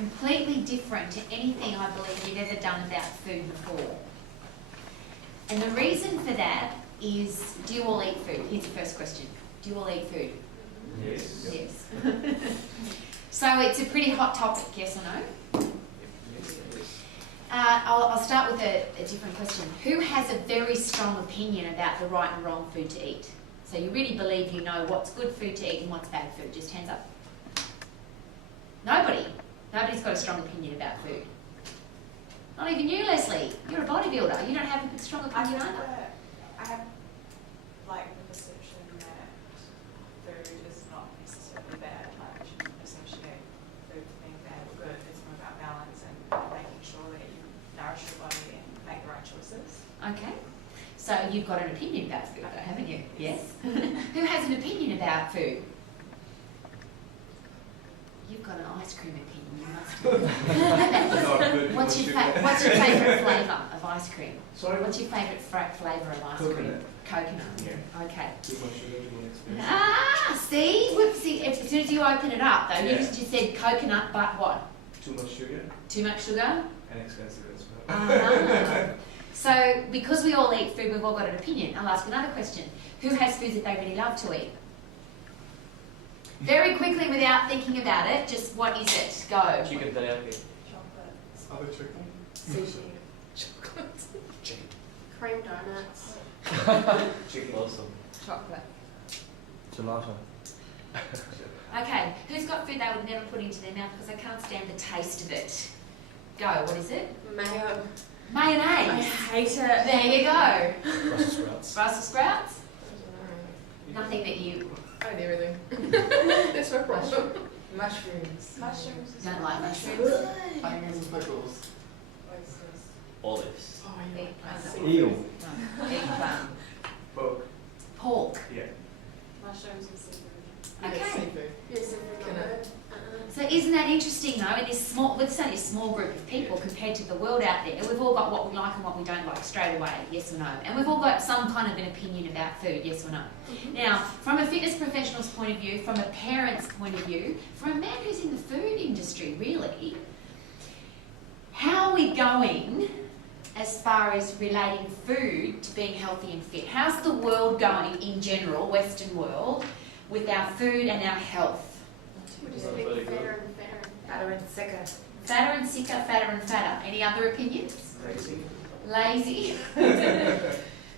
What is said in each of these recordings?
completely different to anything I believe you've ever done about food before. And the reason for that is, do you all eat food? Here's the first question. Do you all eat food? Yes. Yes. So it's a pretty hot topic, yes or no? I'll start with a different question. Who has a very strong opinion about the right and wrong food to eat? So you really believe you know what's good food to eat and what's bad food? Just hands up. Nobody. Nobody's got a strong opinion about food. Not even you, Leslie. You're a bodybuilder. You don't have a strong opinion either. I have like the perception that food is not necessarily bad. Like, you shouldn't associate food with being bad or good. It's more about balance and making sure that you nourish your body and make the right choices. Okay. So you've got an opinion about food, though, haven't you? Yes. Who has an opinion about food? You've got an ice cream opinion. You must. What's your favourite flavour of ice cream? Sorry? What's your favourite flavour of ice cream? Coconut. Yeah. Okay. Too much sugar, too much expensive. See? See, as soon as you open it up, though, you Yeah. just said coconut, but what? Too much sugar Too much sugar? and expensive as well. So, because we all eat food, we've all got an opinion. I'll ask another question. Who has foods that they really love to eat? Very quickly, without thinking about it, just what is it? Go. Chicken teriyaki. Chocolate. Other chicken? Sushi. Chocolate. Chicken. Cream donuts. Chicken also. Chocolate. Gelato. Okay, who's got food they would never put into their mouth because they can't stand the taste of it? Go, what is it? Mayo. Mayonnaise. hate it. There you go. Brussels sprouts. Brussels sprouts? Nothing that you Oh, everything. That's my problem. Mushrooms. Mushrooms. don't like mushrooms. Onions and pickles. Oysters. Olives. Oh, yeah. Eel. Eggplant. Pork. Pork. Yeah. Mushrooms and seafood. Okay. Seafood. Yeah, seafood. Can I- So isn't that interesting though, in this small, with only a small group of people compared to the world out there, we've all got what we like and what we don't like straight away, yes or no? And we've all got some kind of an opinion about food, yes or no? Now, from a fitness professional's point of view, from a parent's point of view, from a man who's in the food industry really, how are we going as far as relating food to being healthy and fit? How's the world going in general, Western world, with our food and our health? We're just Not getting very good. fatter and fatter. Fatter and sicker. Fatter and sicker, fatter and fatter. Any other opinions? Lazy. Lazy.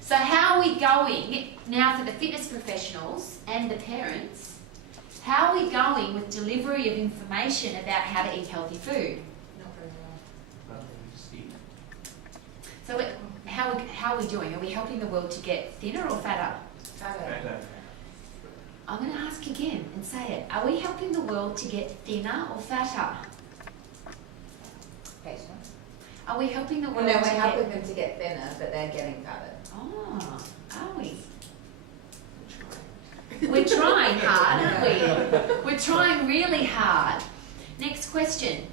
So how are we going, now for the fitness professionals and the parents, how are we going with delivery of information about how to eat healthy food? Not very well. Just eat. So how are we doing? Are we helping the world to get thinner or fatter? Fatter. Better. I'm going to ask again and say it. Are we helping the world to get thinner or fatter? Better. Are we helping the Well, world no, we're to helping them to get thinner, but they're getting fatter. Oh, are we? We're trying hard, aren't we? We're trying really hard. Next question.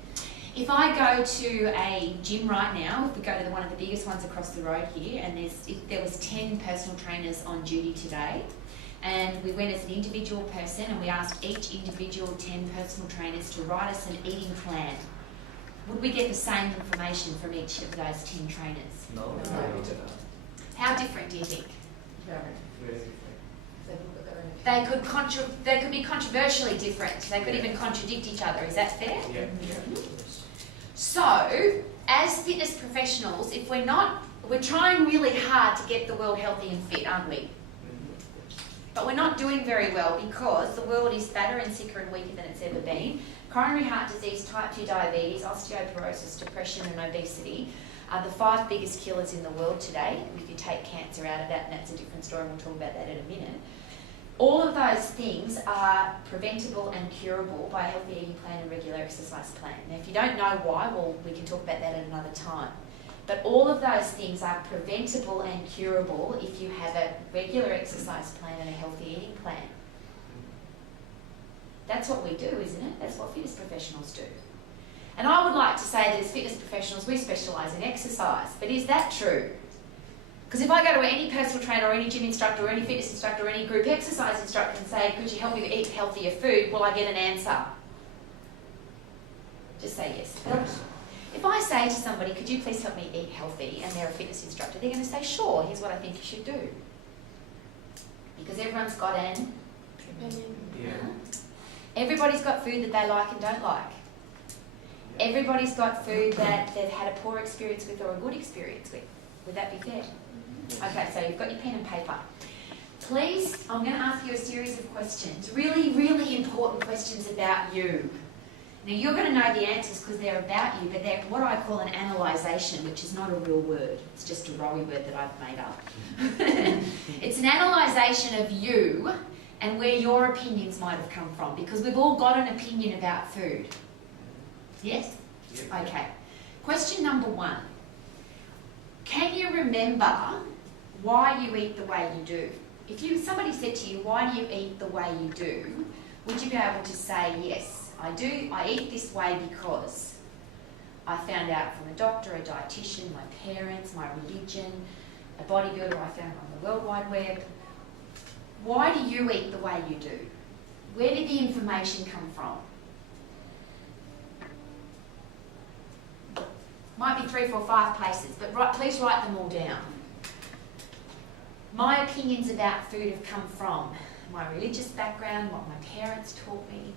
If I go to a gym right now, if we go to one of the biggest ones across the road here, and if there was 10 personal trainers on duty today, and we went as an individual person and we asked each individual 10 personal trainers to write us an eating plan, would we get the same information from each of those 10 trainers? No. How different do you think? Very. Very different. So people got their own They could be controversially different. They could even contradict each other. Is that fair? Yeah. So, as fitness professionals, if we're trying really hard to get the world healthy and fit, aren't we? But we're not doing very well because the world is fatter and sicker and weaker than it's ever been. Coronary heart disease, type 2 diabetes, osteoporosis, depression and obesity are the 5 biggest killers in the world today. If you take cancer out of that, and that's a different story, and we'll talk about that in a minute. All of those things are preventable and curable by a healthy eating plan and regular exercise plan. Now, if you don't know why, well, we can talk about that at another time. But all of those things are preventable and curable if you have a regular exercise plan and a healthy eating plan. That's what we do, isn't it? That's what fitness professionals do. And I would like to say that as fitness professionals, we specialise in exercise. But is that true? Because if I go to any personal trainer or any gym instructor or any fitness instructor or any group exercise instructor and say, could you help me eat healthier food, will I get an answer? Just say yes. They'll- If I say to somebody, could you please help me eat healthy, and they're a fitness instructor, they're going to say, sure, here's what I think you should do. Because everyone's got an Opinion. Yeah. Everybody's got food that they like and don't like. Everybody's got food that they've had a poor experience with or a good experience with. Would that be fair? Okay, so you've got your pen and paper. Please, I'm going to ask you a series of questions, really, really important questions about you. Now, you're going to know the answers because they're about you, but they're what I call an analysation, which is not a real word. It's just a Rowie word that I've made up. It's an analysation of you and where your opinions might have come from, because we've all got an opinion about food. Yes? Yeah. Okay. Question number 1. Can you remember why you eat the way you do? If somebody said to you, why do you eat the way you do? Would you be able to say, yes, I do. I eat this way because I found out from a doctor, a dietitian, my parents, my religion, a bodybuilder I found on the World Wide Web. Why do you eat the way you do? Where did the information come from? Might be 3, 4, 5 places, but please write them all down. My opinions about food have come from my religious background, what my parents taught me,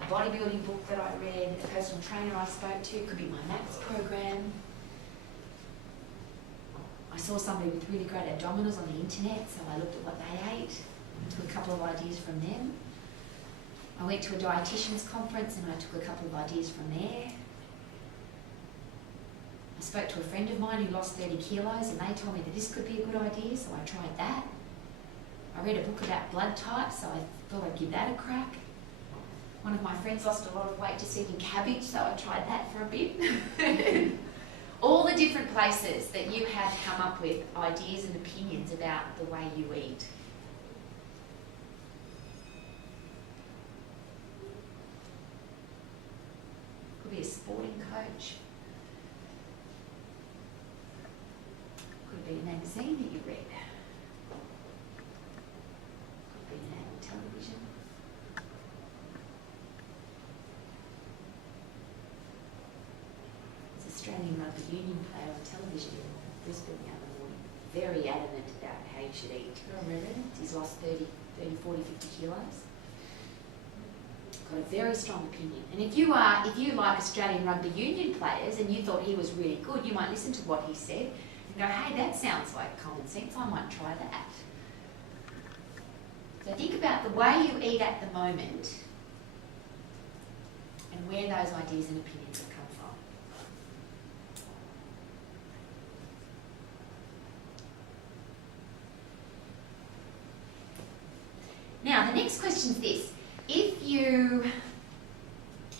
a bodybuilding book that I read, a personal trainer I spoke to, it could be my maths program. I saw somebody with really great abdominals on the internet, so I looked at what they ate, took a couple of ideas from them. I went to a dietitian's conference and I took a couple of ideas from there. I spoke to a friend of mine who lost 30 kilos and they told me that this could be a good idea, so I tried that. I read a book about blood types, so I thought I'd give that a crack. One of my friends lost a lot of weight just eating cabbage, so I tried that for a bit. All the different places that you have come up with ideas and opinions about the way you eat. Could be a sporting coach. Could be a magazine that you read. Could be an ad on television. There's an Australian rugby union player on television in Brisbane the other morning, very adamant about how you should eat. Oh, really? He's lost 30, 40, 50 kilos. Got a very strong opinion. And if you like Australian rugby union players and you thought he was really good, you might listen to what he said and go, hey, that sounds like common sense, I might try that. So think about the way you eat at the moment and where those ideas and opinions have come from. Now, the next question is this. If you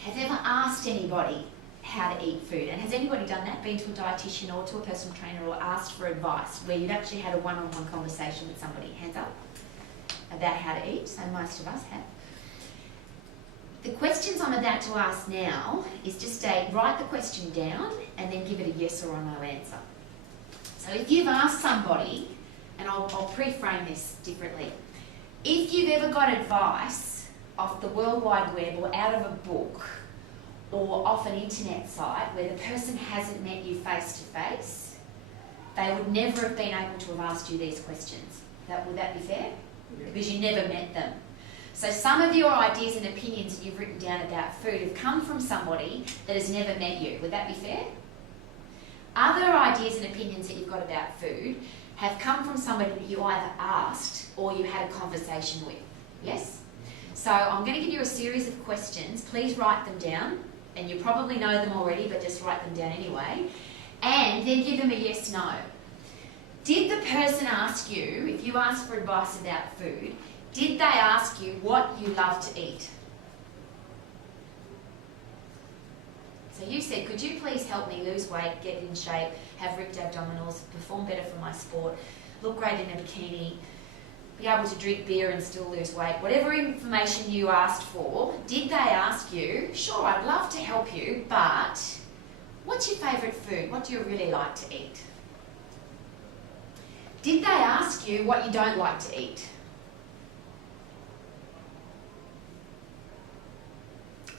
have ever asked anybody how to eat food, and has anybody done that, been to a dietitian or to a personal trainer or asked for advice, where you've actually had a one-on-one conversation with somebody, hands up, about how to eat, so most of us have. The questions I'm about to ask now is just write the question down and then give it a yes or a no answer. So if you've asked somebody, and I'll pre-frame this differently, if you've ever got advice off the World Wide Web or out of a book or off an internet site where the person hasn't met you face to face, they would never have been able to have asked you these questions. Would that be fair? Yeah. Because you never met them. So some of your ideas and opinions that you've written down about food have come from somebody that has never met you. Would that be fair? Other ideas and opinions that you've got about food have come from somebody that you either asked or you had a conversation with. Yes? So I'm going to give you a series of questions. Please write them down. And you probably know them already, but just write them down anyway. And then give them a yes/no. Did the person ask you, if you asked for advice about food, did they ask you what you love to eat? So you said, could you please help me lose weight, get in shape, have ripped abdominals, perform better for my sport, look great in a bikini, be able to drink beer and still lose weight? Whatever information you asked for, did they ask you, sure, I'd love to help you, but what's your favourite food? What do you really like to eat? Did they ask you what you don't like to eat?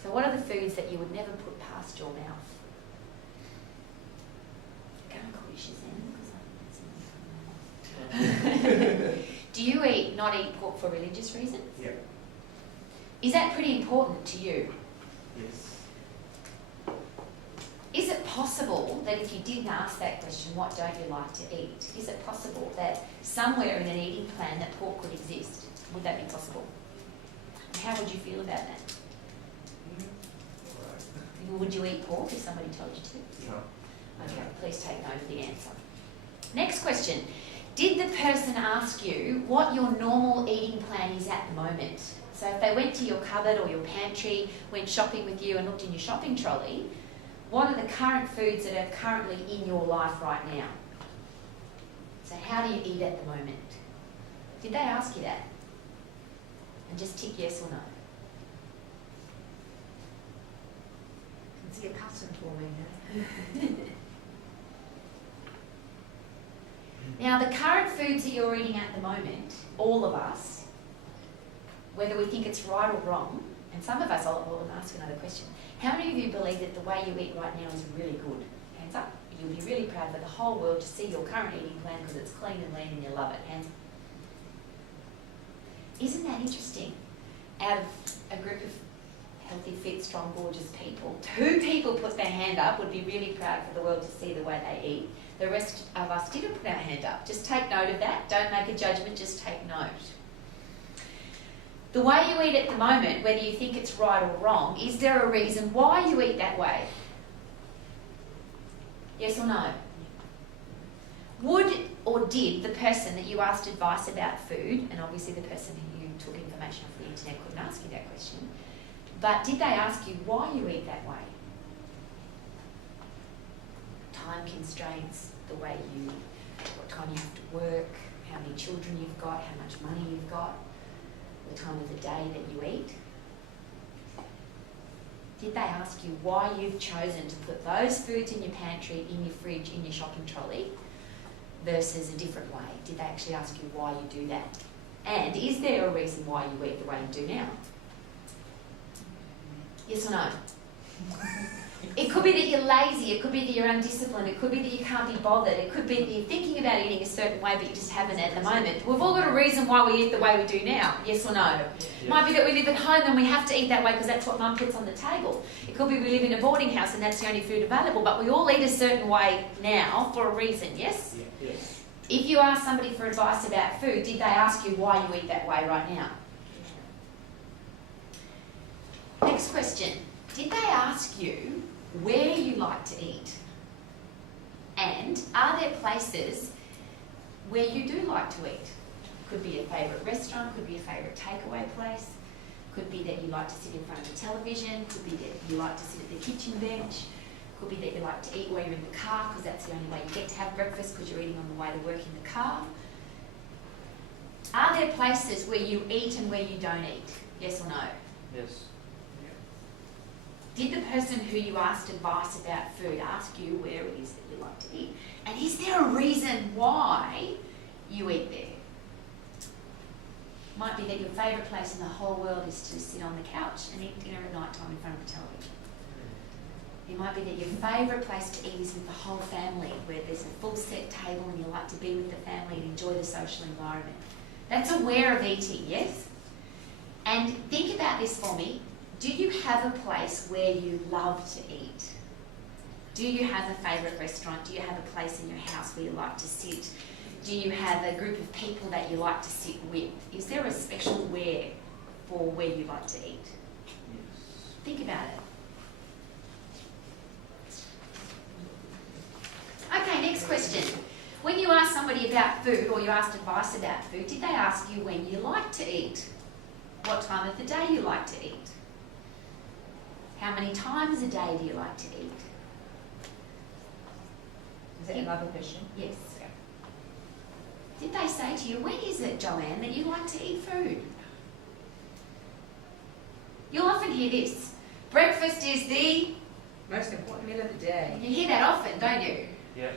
So what are the foods that you would never put past your mouth? Go and call you Shazam, do you not eat pork for religious reasons? Yeah. Is that pretty important to you? Yes. Is it possible that if you didn't ask that question, what don't you like to eat? Is it possible that somewhere in an eating plan that pork could exist? Would that be possible? And how would you feel about that? Alright. Would you eat pork if somebody told you to? No. Okay, please take note of the answer. Next question. Did the person ask you what your normal eating plan is at the moment? So if they went to your cupboard or your pantry, went shopping with you and looked in your shopping trolley, what are the current foods that are currently in your life right now? So how do you eat at the moment? Did they ask you that? And just tick yes or no. Can see a pattern forming here. Now, the current foods that you're eating at the moment, all of us, whether we think it's right or wrong, and some of us, I'll ask another question. How many of you believe that the way you eat right now is really good? Hands up. You'll be really proud for the whole world to see your current eating plan because it's clean and lean and you love it. Hands up. Isn't that interesting? Out of a group of healthy, fit, strong, gorgeous people, 2 people put their hand up, would be really proud for the world to see the way they eat. The rest of us didn't put our hand up. Just take note of that. Don't make a judgment, just take note. The way you eat at the moment, whether you think it's right or wrong, is there a reason why you eat that way? Yes or no? Would or did the person that you asked advice about food, and obviously the person who you took information off the internet couldn't ask you that question, but did they ask you why you eat that way? Time constraints, the way what time you have to work, how many children you've got, how much money you've got, the time of the day that you eat. Did they ask you why you've chosen to put those foods in your pantry, in your fridge, in your shopping trolley, versus a different way? Did they actually ask you why you do that? And is there a reason why you eat the way you do now? Yes or no? It could be that you're lazy, it could be that you're undisciplined, it could be that you can't be bothered, it could be that you're thinking about eating a certain way but you just haven't at the moment. We've all got a reason why we eat the way we do now, yes or no? It might be that we live at home and we have to eat that way because that's what mum puts on the table. It could be we live in a boarding house and that's the only food available, but we all eat a certain way now for a reason, yes? Yes. If you ask somebody for advice about food, did they ask you why you eat that way right now? Next question. Did they ask you where you like to eat? And are there places where you do like to eat? Could be a favourite restaurant, could be a favourite takeaway place, could be that you like to sit in front of the television, could be that you like to sit at the kitchen bench, could be that you like to eat while you're in the car because that's the only way you get to have breakfast because you're eating on the way to work in the car. Are there places where you eat and where you don't eat? Yes or no? Yes. Did the person who you asked advice about food ask you where it is that you like to eat? And is there a reason why you eat there? Might be that your favourite place in the whole world is to sit on the couch and eat dinner at night time in front of the television. It might be that your favourite place to eat is with the whole family, where there's a full set table and you like to be with the family and enjoy the social environment. That's aware of eating, yes? And think about this for me. Do you have a place where you love to eat? Do you have a favourite restaurant? Do you have a place in your house where you like to sit? Do you have a group of people that you like to sit with? Is there a special where for where you like to eat? Yes. Think about it. Okay, next question. When you asked somebody about food or you asked advice about food, did they ask you when you like to eat? What time of the day you like to eat? How many times a day do you like to eat? Is that another question? Yes. Did they say to you, when is it, Joanne, that you like to eat food? You'll often hear this. Breakfast is the... Most important meal of the day. You hear that often, don't you? Yeah.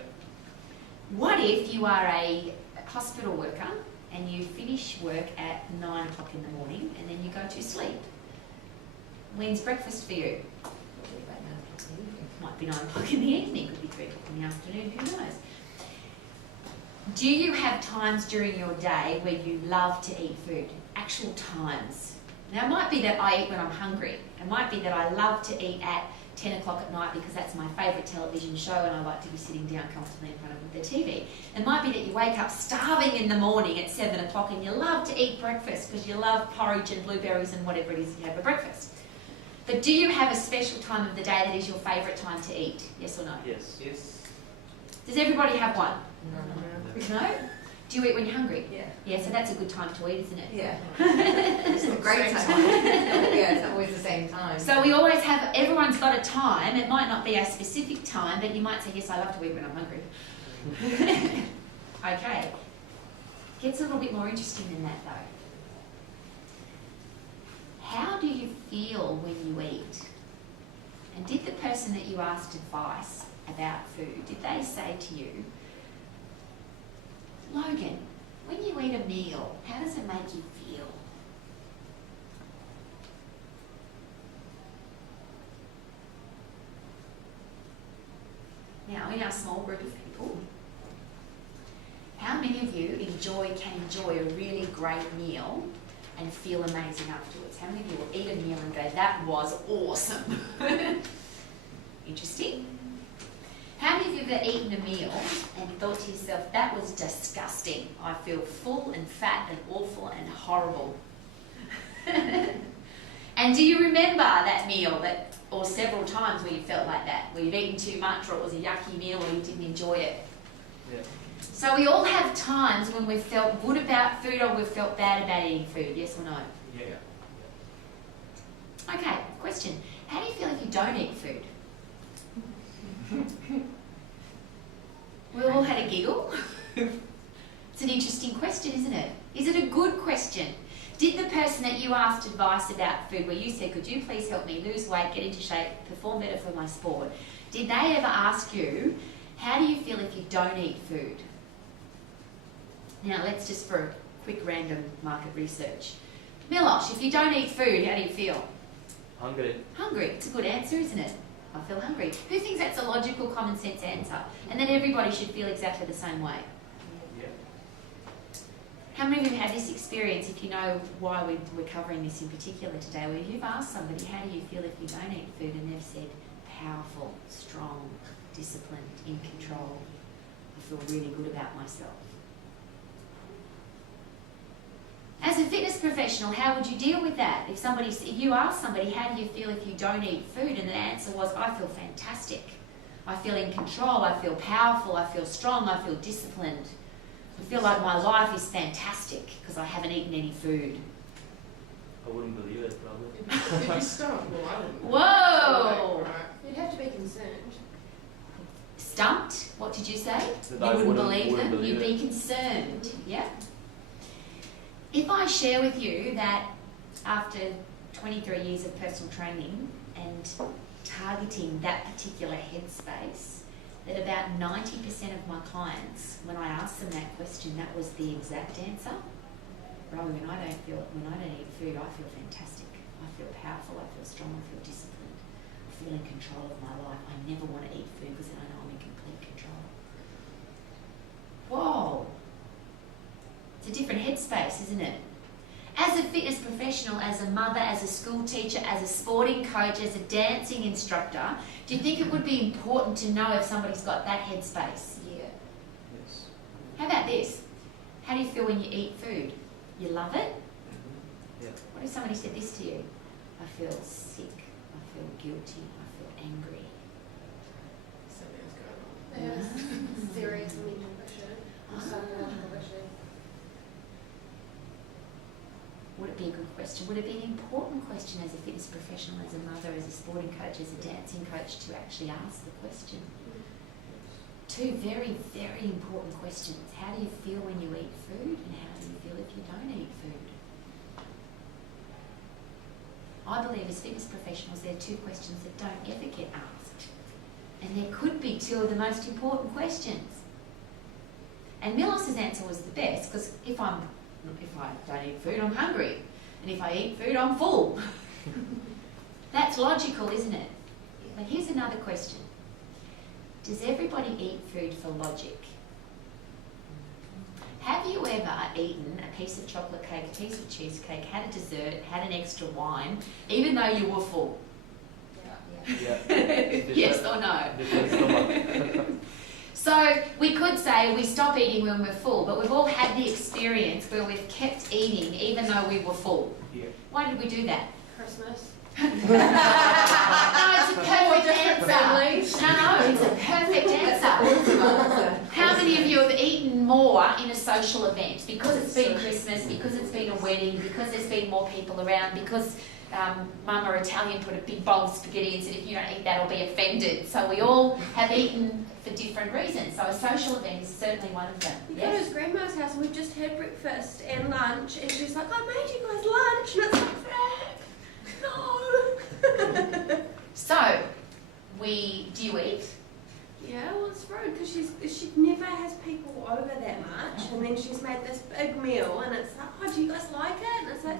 What if you are a hospital worker and you finish work at 9 o'clock in the morning and then you go to sleep? When's breakfast for you? Might be 9 o'clock in the evening, could be 3 o'clock in the afternoon, who knows? Do you have times during your day where you love to eat food? Actual times. Now, it might be that I eat when I'm hungry. It might be that I love to eat at 10 o'clock at night because that's my favourite television show and I like to be sitting down comfortably in front of the TV. It might be that you wake up starving in the morning at 7 o'clock and you love to eat breakfast because you love porridge and blueberries and whatever it is you have for breakfast. But do you have a special time of the day that is your favourite time to eat? Yes or no? Yes. Yes. Does everybody have one? No. No? Do you eat when you're hungry? Yeah. Yeah, so that's a good time to eat, isn't it? Yeah. It's a great time. Yeah, it's not always the same time. So we always have, everyone's got a time. It might not be a specific time, but you might say, yes, I love to eat when I'm hungry. Okay. Gets a little bit more interesting than that though. How do you feel when you eat? And did the person that you asked advice about food, did they say to you, Logan, when you eat a meal, how does it make you feel? Now, in our small group of people, how many of you can enjoy a really great meal and feel amazing afterwards? How many of you will eat a meal and go, that was awesome? Interesting. How many of you have ever eaten a meal and thought to yourself, that was disgusting. I feel full and fat and awful and horrible. And do you remember that meal or several times where you felt like that, where you've eaten too much or it was a yucky meal or you didn't enjoy it? Yeah. So we all have times when we've felt good about food or we've felt bad about eating food, yes or no? Yeah. Okay, question. How do you feel if you don't eat food? We all had a giggle. It's an interesting question, isn't it? Is it a good question? Did the person that you asked advice about food, where you said, could you please help me lose weight, get into shape, perform better for my sport, did they ever ask you, how do you feel if you don't eat food? Now, let's just for a quick random market research. Milosh, if you don't eat food, how do you feel? Hungry. Hungry. It's a good answer, isn't it? I feel hungry. Who thinks that's a logical, common sense answer? And that everybody should feel exactly the same way? Yeah. How many of you have had this experience, if you know why we're covering this in particular today, where you've asked somebody, how do you feel if you don't eat food? And they've said, powerful, strong, disciplined, in control. I feel really good about myself. As a fitness professional, how would you deal with that? If you ask somebody, how do you feel if you don't eat food? And the answer was, I feel fantastic. I feel in control. I feel powerful. I feel strong. I feel disciplined. I feel like my life is fantastic because I haven't eaten any food. I wouldn't believe it, probably. If you start, well, I wouldn't. Whoa! Right. You'd have to be concerned. Stumped? What did you say? That You I wouldn't wouldn't believe them? believe You'd be concerned. Yeah. If I share with you that after 23 years of personal training and targeting that particular headspace, that about 90% of my clients, when I asked them that question, that was the exact answer. Rowie, when I don't eat food, I feel fantastic. I feel powerful, I feel strong, I feel disciplined. I feel in control of my life. I never want to eat food because then I know I'm in complete control. Whoa! It's a different headspace, isn't it? As a fitness professional, as a mother, as a school teacher, as a sporting coach, as a dancing instructor, do you think it would be important to know if somebody's got that headspace? Yeah. Yes. How about this? How do you feel when you eat food? You love it? Yeah. What if somebody said this to you? I feel sick, I feel guilty, I feel angry. Something's going on. Ah. Yes. Serious mental pressure. Psychological pressure. Would it be a good question? Would it be an important question as a fitness professional, as a mother, as a sporting coach, as a dancing coach to actually ask the question? Two very, very important questions. How do you feel when you eat food, and how do you feel if you don't eat food? I believe as fitness professionals there are two questions that don't ever get asked. And there could be two of the most important questions. And Milos's answer was the best, because if I don't eat food, I'm hungry. And if I eat food, I'm full. That's logical, isn't it? But here's another question. Does everybody eat food for logic? Have you ever eaten a piece of chocolate cake, a piece of cheesecake, had a dessert, had an extra wine, even though you were full? Yeah. Yes or no? Different stomach. So we could say we stop eating when we're full, but we've all had the experience where we've kept eating even though we were full. Yeah. Why did we do that? Christmas. No, it's a perfect answer. No, it's a perfect answer. How many of you have eaten more in a social event? Because it's been Christmas, because it's been a wedding, because there's been more people around, because Mum or Italian put a big bowl of spaghetti and said, if you don't eat that, I'll be offended. So we all have eaten for different reasons. So a social event is certainly one of them. We go to Yes? his grandma's house and we've just had breakfast and lunch, and she's like, I made you guys lunch, and it's like, no. So, do you eat? Yeah, well, it's rude because she never has people over that much, and then she's made this big meal, and it's like, oh, do you guys like it? And it's like,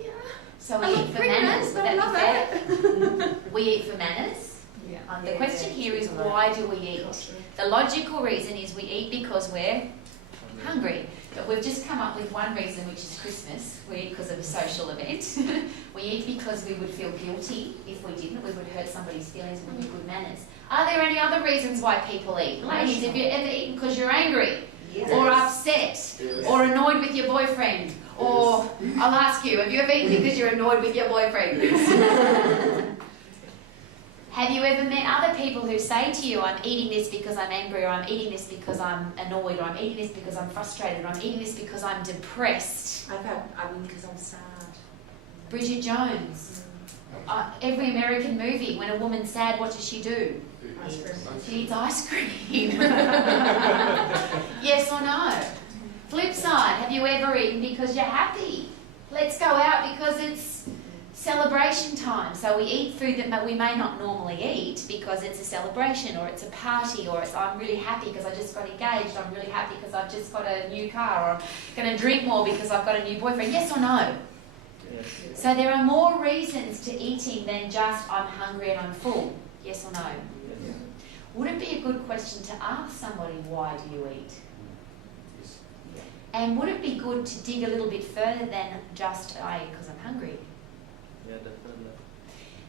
yeah. So we I eat look for pregnant, manners, would but I that be love fair? it. We eat for manners. Yeah. The question here is, why do we eat? The logical reason is we eat because we're hungry. But we've just come up with one reason, which is Christmas. We eat because of a social event. We eat because we would feel guilty if we didn't. We would hurt somebody's feelings and would be good manners. Are there any other reasons why people eat? Ladies, have you ever eaten because you're angry? Yes. Or upset? Or annoyed with your boyfriend? Or, I'll ask you, have you ever eaten because you're annoyed with your boyfriend? Have you ever met other people who say to you, I'm eating this because I'm angry, or I'm eating this because I'm annoyed, or I'm eating this because I'm frustrated, or I'm eating this because I'm depressed? Because I'm sad. Bridget Jones. Every American movie, when a woman's sad, what does she do? Ice cream. She eats ice cream. Yes or no? Flip side, have you ever eaten because you're happy? Let's go out because it's celebration time. So we eat food that we may not normally eat because it's a celebration, or it's a party, or it's I'm really happy because I just got engaged, I'm really happy because I've just got a new car, or I'm going to drink more because I've got a new boyfriend. Yes or no? Yes. So there are more reasons to eating than just I'm hungry and I'm full. Yes or no? Yes. Would it be a good question to ask somebody, why do you eat? Yes. And would it be good to dig a little bit further than just I eat because I'm hungry? Yeah, definitely.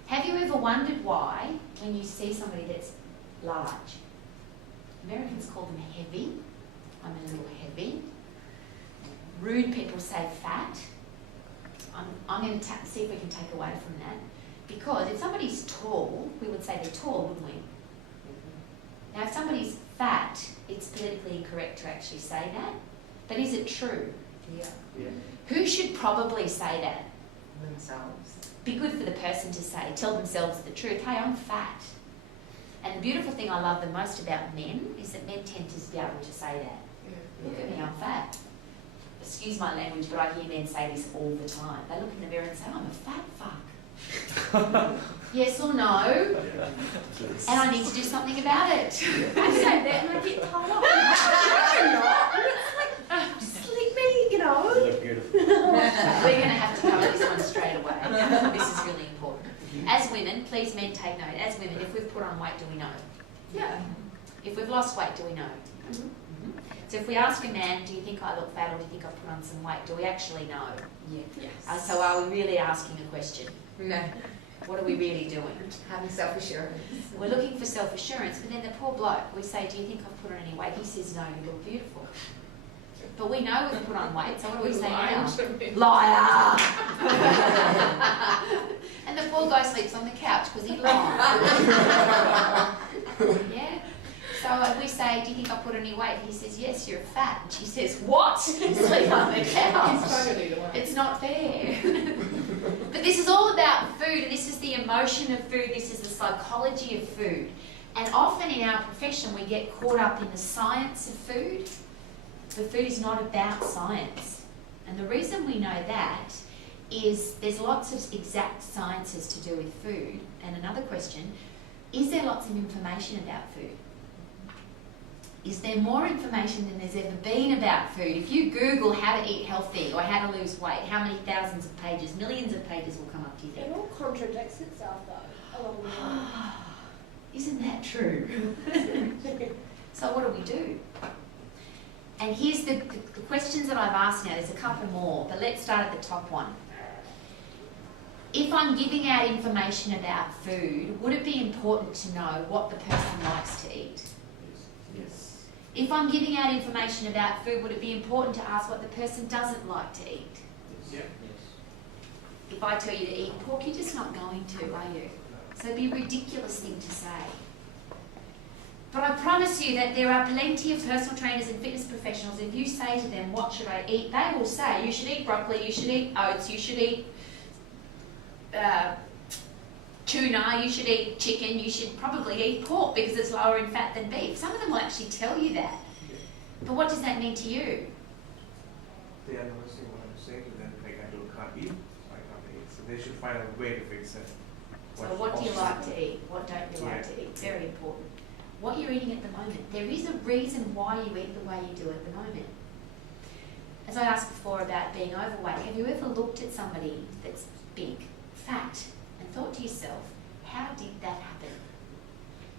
Have you ever wondered why, when you see somebody that's large, Americans call them heavy, I'm a little heavy. Rude people say fat. I'm going to see if we can take away from that. Because if somebody's tall, we would say they're tall, wouldn't we? Now if somebody's fat, it's politically incorrect to actually say that. But is it true? Yeah. Yeah. Who should probably say that? Themselves. Be good for the person to say, tell themselves the truth. Hey, I'm fat. And the beautiful thing I love the most about men is that men tend to be able to say that. Look at me, I'm fat. Excuse my language, but I hear men say this all the time. They look in the mirror and say, I'm a fat fuck. Yes or no? And I need to do something about it. I say that and I get told off. I'm not. And it's like, just let me, You look beautiful. We're going to have to cover this one straight away. This is really important. As women, please men take note. As women, if we've put on weight, do we know? yeah. If we've lost weight, do we know? Mhm. So if we ask a man, do you think I look fat or do you think I've put on some weight, do we actually know? Yeah. Yes. So are we really asking a question? No. What are we really doing? Having self-assurance. We're looking for self-assurance, but then the poor bloke, we say, do you think I've put on any weight? He says, no, you look beautiful. But we know we've put on weight, so what do we say now? Liar! And the poor guy sleeps on the couch because he lied. Yeah? So we say, do you think I've put any weight? He says, yes, you're fat. And she says, what? Sleep on the couch. It's not fair. But this is all about food, and this is the emotion of food, this is the psychology of food. And often in our profession we get caught up in the science of food, but food is not about science. And the reason we know that is there's lots of exact sciences to do with food. And another question, is there lots of information about food? is there more information than there's ever been about food. If you Google how to eat healthy or how to lose weight, how many thousands of pages, millions of pages will come up, do you think? It all contradicts itself though, along the way. Isn't that true? So what do? And here's the questions that I've asked now. There's a couple more, but let's start at the top one. If I'm giving out information about food, would it be important to know what the person likes to eat? Yes. If I'm giving out information about food, would it be important to ask what the person doesn't like to eat? Yes. If I tell you to eat pork, you're just not going to, are you? So it'd be a ridiculous thing to say. But I promise you that there are plenty of personal trainers and fitness professionals, if you say to them, what should I eat? They will say, you should eat broccoli, you should eat oats, you should eat tuna, you should eat chicken, you should probably eat pork because it's lower in fat than beef. Some of them will actually tell you that. But what does that mean to you? They are not saying what I'm saying to them, like I can't eat, so I can't eat. So they should find a way to fix it. So what do you like to eat? What don't you like to eat? Very important. What you're eating at the moment. There is a reason why you eat the way you do at the moment. As I asked before about being overweight, have you ever looked at somebody that's big, fat, and thought to yourself, how did that happen?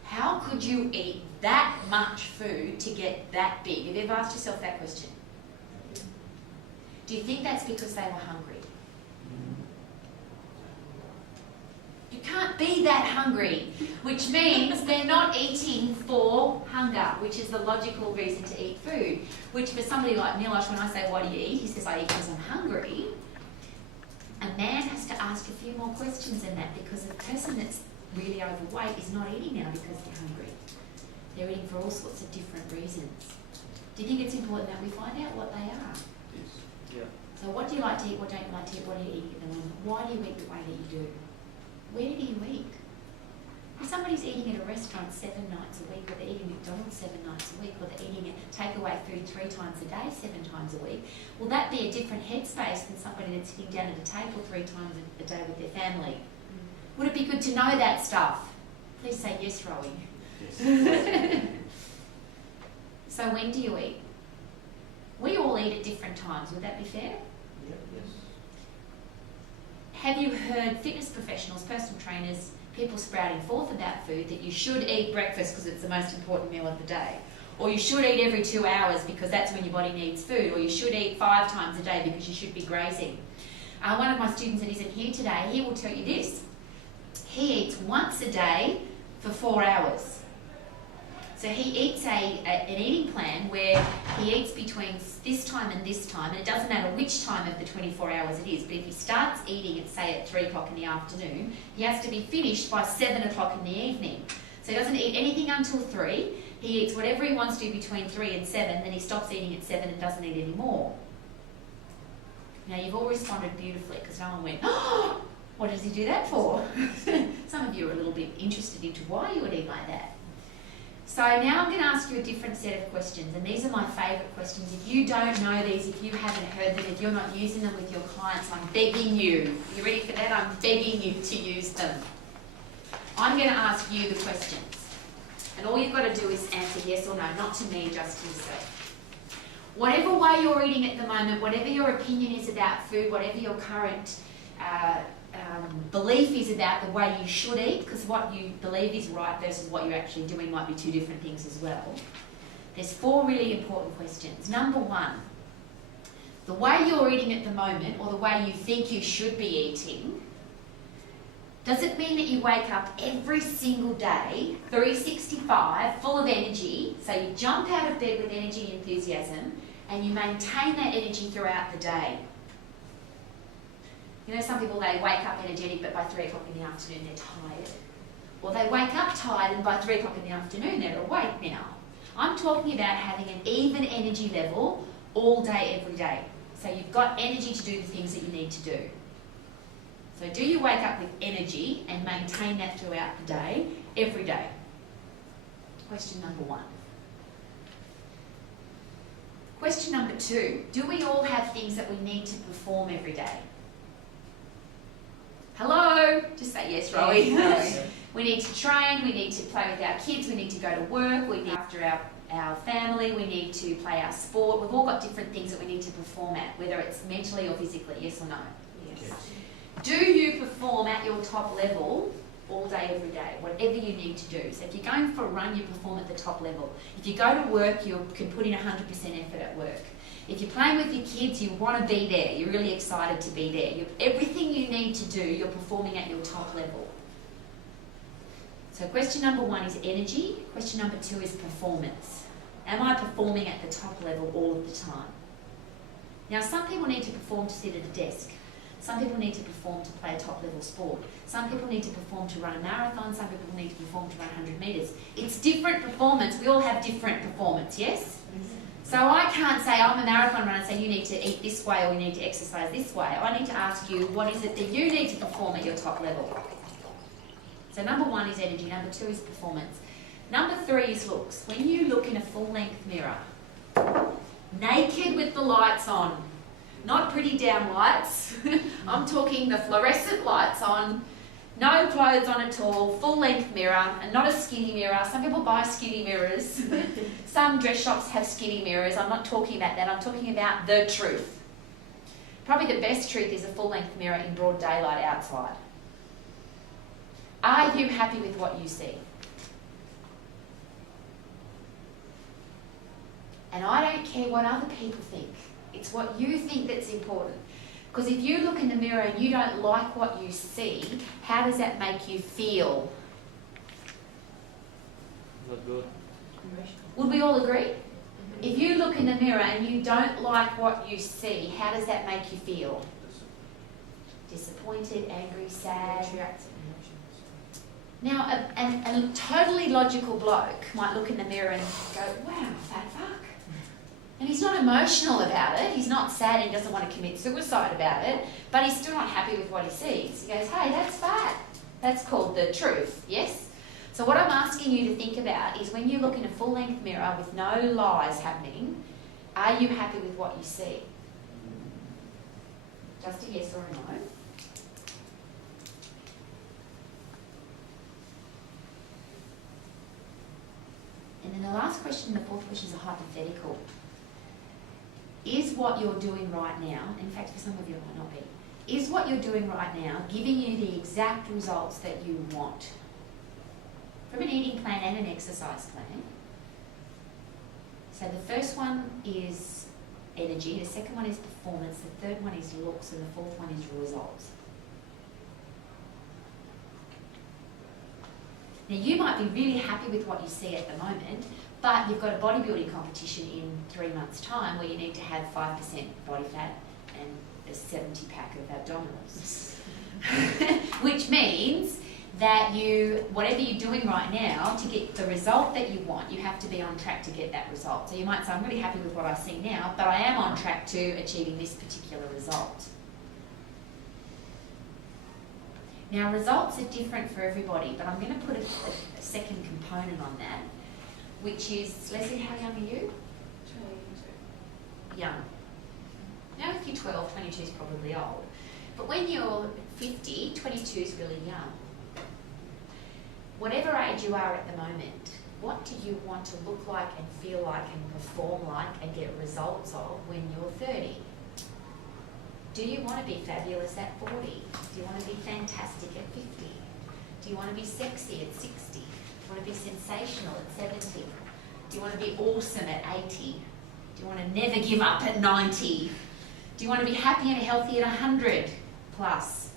How could you eat that much food to get that big? Have you ever asked yourself that question? Do you think that's because they were hungry? You can't be that hungry, which means they're not eating for hunger, which is the logical reason to eat food. Which for somebody like Milosh, when I say, what do you eat? He says, I eat because I'm hungry. A man has to ask a few more questions than that, because the person that's really overweight is not eating now because they're hungry. They're eating for all sorts of different reasons. Do you think it's important that we find out what they are? Yes. Yeah. So what do you like to eat? What don't you like to eat? What are you eating at the moment? Why do you eat the way that you do? Where do you eat? If somebody's eating at a restaurant 7 nights a week, or they're eating McDonald's 7 nights a week, or they're eating takeaway food 3 times a day, 7 times a week, will that be a different headspace than somebody that's sitting down at a table 3 times a day with their family? Would it be good to know that stuff? Please say yes, Rowie. Yes. So when do you eat? We all eat at different times. Would that be fair? Yeah. Yes. Have you heard fitness professionals, personal trainers, people sprouting forth about food that you should eat breakfast because it's the most important meal of the day? Or you should eat every 2 hours because that's when your body needs food? Or you should eat 5 times a day because you should be grazing? One of my students that isn't here today, he will tell you this. He eats once a day for 4 hours. So he eats an eating plan where he eats between this time, and it doesn't matter which time of the 24 hours it is, but if he starts eating at, say, at 3 o'clock in the afternoon, he has to be finished by 7 o'clock in the evening. So he doesn't eat anything until 3, he eats whatever he wants to between 3 and 7, then he stops eating at 7 and doesn't eat any more. Now you've all responded beautifully because no one went, oh, what does he do that for? Some of you are a little bit interested into why you would eat like that. So now I'm going to ask you a different set of questions, and these are my favourite questions. If you don't know these, if you haven't heard them, if you're not using them with your clients, I'm begging you. You ready for that? I'm begging you to use them. I'm going to ask you the questions, and all you've got to do is answer yes or no, not to me, just to yourself. Whatever way you're eating at the moment, whatever your opinion is about food, whatever your current belief is about the way you should eat, because what you believe is right versus what you're actually doing might be 2 different things as well. There's 4 really important questions. Number 1, the way you're eating at the moment, or the way you think you should be eating, does it mean that you wake up every single day, 365, full of energy, so you jump out of bed with energy and enthusiasm, and you maintain that energy throughout the day? You know, some people, they wake up energetic, but by 3 o'clock in the afternoon they're tired. Or they wake up tired and by 3 o'clock in the afternoon they're awake now. I'm talking about having an even energy level all day, every day. So you've got energy to do the things that you need to do. So do you wake up with energy and maintain that throughout the day, every day? Question number 1. Question number 2, do we all have things that we need to perform every day? Hello? Just say yes, Rowie. We need to train, we need to play with our kids, we need to go to work, we need after our family, we need to play our sport. We've all got different things that we need to perform at, whether it's mentally or physically, yes or no? Yes. Do you perform at your top level all day, every day, whatever you need to do? So if you're going for a run, you perform at the top level. If you go to work, you can put in 100% effort at work. If you're playing with your kids, you want to be there. You're really excited to be there. Everything you need to do, you're performing at your top level. So question number 1 is energy. Question number 2 is performance. Am I performing at the top level all of the time? Now, some people need to perform to sit at a desk. Some people need to perform to play a top level sport. Some people need to perform to run a marathon. Some people need to perform to run 100 metres. It's different performance. We all have different performance, yes? So I can't say I'm a marathon runner and say you need to eat this way or you need to exercise this way. I need to ask you, what is it that you need to perform at your top level? So number 1 is energy, number 2 is performance. Number 3 is looks. When you look in a full-length mirror, naked with the lights on, not pretty down lights, I'm talking the fluorescent lights on, no clothes on at all, full-length mirror, and not a skinny mirror. Some people buy skinny mirrors. Some dress shops have skinny mirrors. I'm not talking about that. I'm talking about the truth. Probably the best truth is a full-length mirror in broad daylight outside. Are you happy with what you see? And I don't care what other people think. It's what you think that's important. Because if you look in the mirror and you don't like what you see, how does that make you feel? Not good. Would we all agree? If you look in the mirror and you don't like what you see, how does that make you feel? Disappointed, angry, sad. Now, a totally logical bloke might look in the mirror and go, wow, fat fuck. And he's not emotional about it. He's not sad and he doesn't want to commit suicide about it, but he's still not happy with what he sees. He goes, hey, that's fat. That's called the truth, yes? So what I'm asking you to think about is when you look in a full-length mirror with no lies happening, are you happy with what you see? Just a yes or a no. And then the last question, the fourth question, is a hypothetical. Is what you're doing right now, in fact for some of you it might not be, is what you're doing right now giving you the exact results that you want? From an eating plan and an exercise plan. So the first one is energy, the second one is performance, the third one is looks, and the fourth one is results. Now you might be really happy with what you see at the moment, but you've got a bodybuilding competition in 3 months' time where you need to have 5% body fat and a 70-pack of abdominals. Which means that whatever you're doing right now, to get the result that you want, you have to be on track to get that result. So you might say, I'm really happy with what I see now, but I am on track to achieving this particular result. Now, results are different for everybody, but I'm going to put a second component on that, which is, Leslie, how young are you? 22. Young. Now, if you're 12, 22 is probably old. But when you're 50, 22 is really young. Whatever age you are at the moment, what do you want to look like and feel like and perform like and get results of when you're 30? Do you want to be fabulous at 40? Do you want to be fantastic at 50? Do you want to be sexy at 60? Do you want to be sensational at 70? Do you want to be awesome at 80? Do you want to never give up at 90? Do you want to be happy and healthy at 100 plus?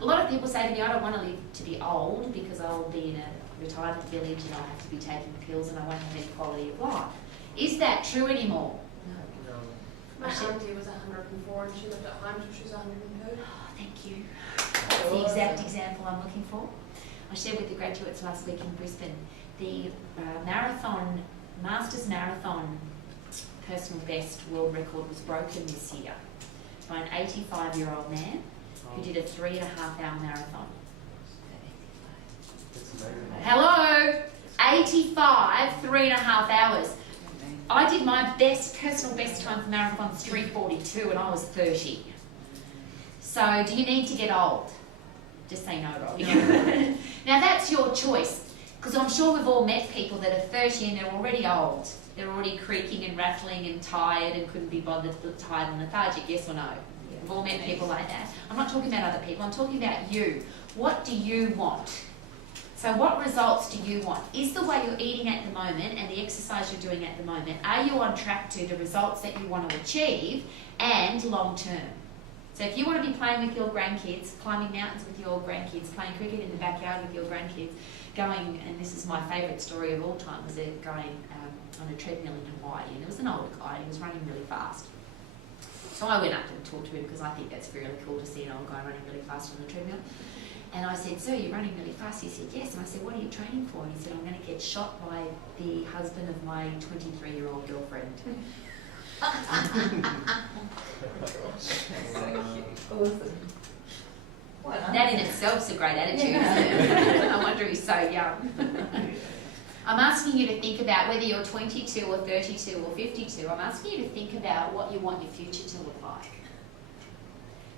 A lot of people say to me, I don't want to live to be old because I'll be in a retirement village and I'll have to be taking pills and I won't have any quality of life. Is that true anymore? No. My auntie was 104 and she lived at home till she was 102. Oh, thank you. That's the exact example I'm looking for. I shared with the graduates last week in Brisbane the Masters Marathon personal best world record was broken this year by an 85-year-old man who did a 3.5-hour marathon. That's amazing. Hello? 85, 3.5 hours. I did my personal best time for marathons 3:42 and I was 30. So do you need to get old? Just say no, Robbie. Now that's your choice, because I'm sure we've all met people that are 30 and they're already old. They're already creaking and rattling and tired and couldn't be bothered, tired and lethargic, yes or no? We've all met people like that. I'm not talking about other people, I'm talking about you. What do you want? So what results do you want? Is the way you're eating at the moment and the exercise you're doing at the moment, are you on track to the results that you want to achieve and long term? So if you want to be playing with your grandkids, climbing mountains with your grandkids, playing cricket in the backyard with your grandkids, going, and this is my favourite story of all time, was it going on a treadmill in Hawaii, and there was an older guy, and he was running really fast. So I went up and talked to him because I think that's really cool to see an old guy running really fast on the treadmill. And I said, "Sir, you're running really fast?" He said, "Yes." And I said, "What are you training for?" And he said, "I'm going to get shot by the husband of my 23-year-old girlfriend." Awesome. What an That in answer. itself's a great attitude, Yeah. isn't it? I wonder he's so young. I'm asking you to think about whether you're 22 or 32 or 52, I'm asking you to think about what you want your future to look like.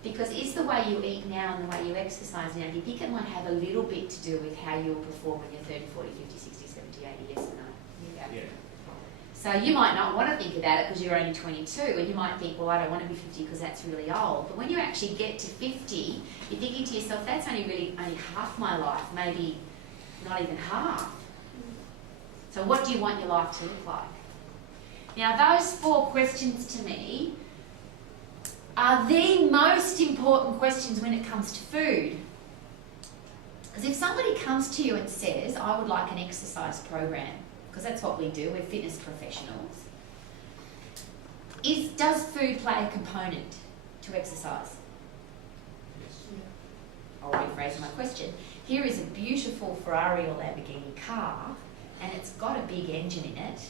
Because is the way you eat now and the way you exercise now, do you think it might have a little bit to do with how you'll perform when you're 30, 40, 50, 60, 70, 80, yes or no? Yeah. So you might not want to think about it because you're only 22, and you might think, well, I don't want to be 50 because that's really old. But when you actually get to 50, you're thinking to yourself, that's only half my life, maybe not even half. So what do you want your life to look like? Now those 4 questions to me are the most important questions when it comes to food. Because if somebody comes to you and says, I would like an exercise program, because that's what we do, we're fitness professionals, does food play a component to exercise? Yes. I'll rephrase my question. Here is a beautiful Ferrari or Lamborghini car, and it's got a big engine in it,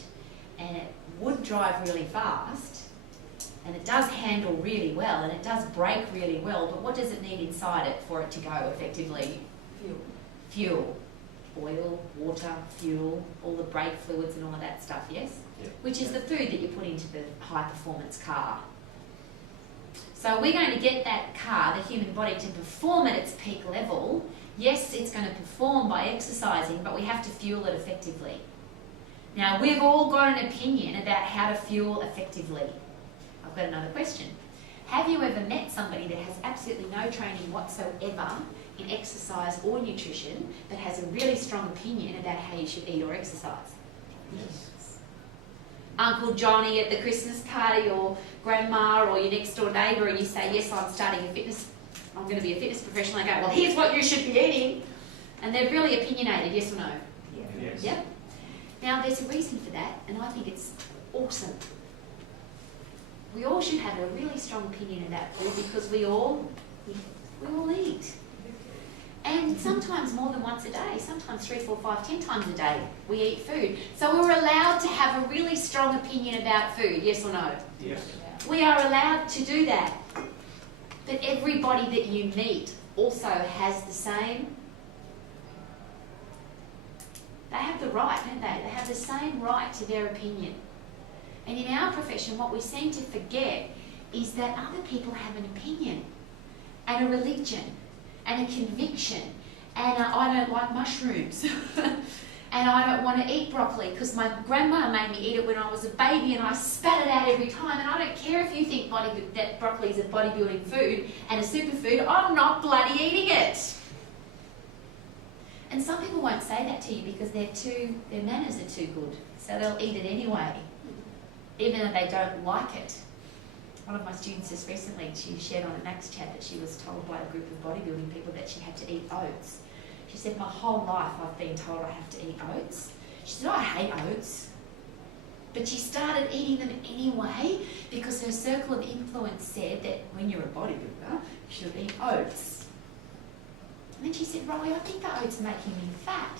and it would drive really fast, and it does handle really well, and it does brake really well, but what does it need inside it for it to go effectively? Fuel. Oil, water, fuel, all the brake fluids and all of that stuff, yes? Yeah. Which is the food that you put into the high performance car. So we're going to get that car, the human body, to perform at its peak level. Yes, it's going to perform by exercising, but we have to fuel it effectively. Now, we've all got an opinion about how to fuel effectively. I've got another question. Have you ever met somebody that has absolutely no training whatsoever in exercise or nutrition, but has a really strong opinion about how you should eat or exercise? Yes. Uncle Johnny at the Christmas party, or grandma, or your next door neighbour, and you say, yes, I'm going to be a fitness professional. I go, well, here's what you should be eating. And they're really opinionated, yes or no? Yes. Yep. Now, there's a reason for that, and I think it's awesome. We all should have a really strong opinion about food because we all eat. And sometimes more than once a day, sometimes 3, 4, 5, 10 times a day, we eat food. So we're allowed to have a really strong opinion about food, yes or no? Yes. We are allowed to do that. But everybody that you meet also has the same. They have the right, don't they? They have the same right to their opinion. And in our profession, what we seem to forget is that other people have an opinion and a religion and a conviction, and I don't like mushrooms and I don't want to eat broccoli because my grandma made me eat it when I was a baby and I spat it out every time, and I don't care if you think that broccoli is a bodybuilding food and a superfood, I'm not bloody eating it. And some people won't say that to you because their manners are too good, so they'll eat it anyway, even though they don't like it. One of my students just recently, she shared on a Max chat that she was told by a group of bodybuilding people that she had to eat oats. She said, my whole life I've been told I have to eat oats. She said, I hate oats. But she started eating them anyway because her circle of influence said that when you're a bodybuilder, you should eat oats. And then she said, Rowie, I think the oats are making me fat.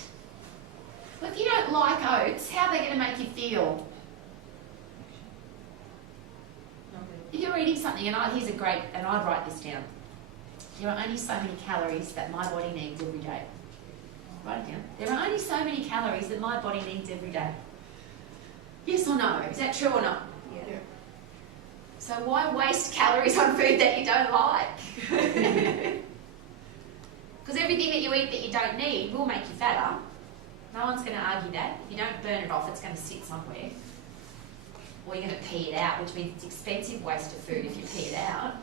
Well, if you don't like oats, how are they going to make you feel? If you're eating something, and here's a great, and I'd write this down. There are only so many calories that my body needs every day. Write it down. There are only so many calories that my body needs every day. Yes or no? Is that true or not? Yeah. So why waste calories on food that you don't like? Because everything that you eat that you don't need will make you fatter. No one's going to argue that. If you don't burn it off, it's going to sit somewhere. Or you're going to pee it out, which means it's expensive waste of food if you pee it out.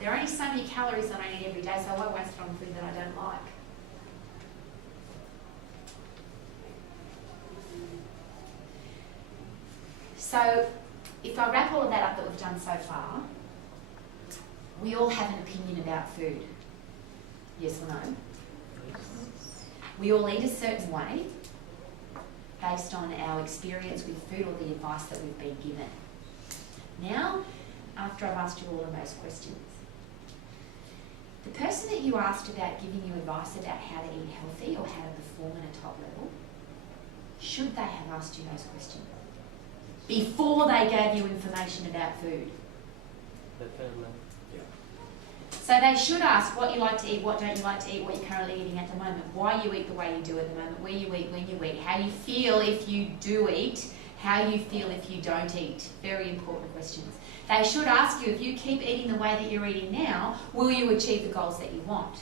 There are only so many calories that I need every day, so I won't waste it on food that I don't like. So, if I wrap all of that up that we've done so far, we all have an opinion about food. Yes or no? We all eat a certain way based on our experience with food or the advice that we've been given. Now, after I've asked you all of those questions, the person that you asked about giving you advice about how to eat healthy or how to perform at a top level, should they have asked you those questions before they gave you information about food? Definitely. So they should ask what you like to eat, what don't you like to eat, what you're currently eating at the moment, why you eat the way you do at the moment, where you eat, when you eat, how you feel if you do eat, how you feel if you don't eat. Very important questions. They should ask you, if you keep eating the way that you're eating now, will you achieve the goals that you want?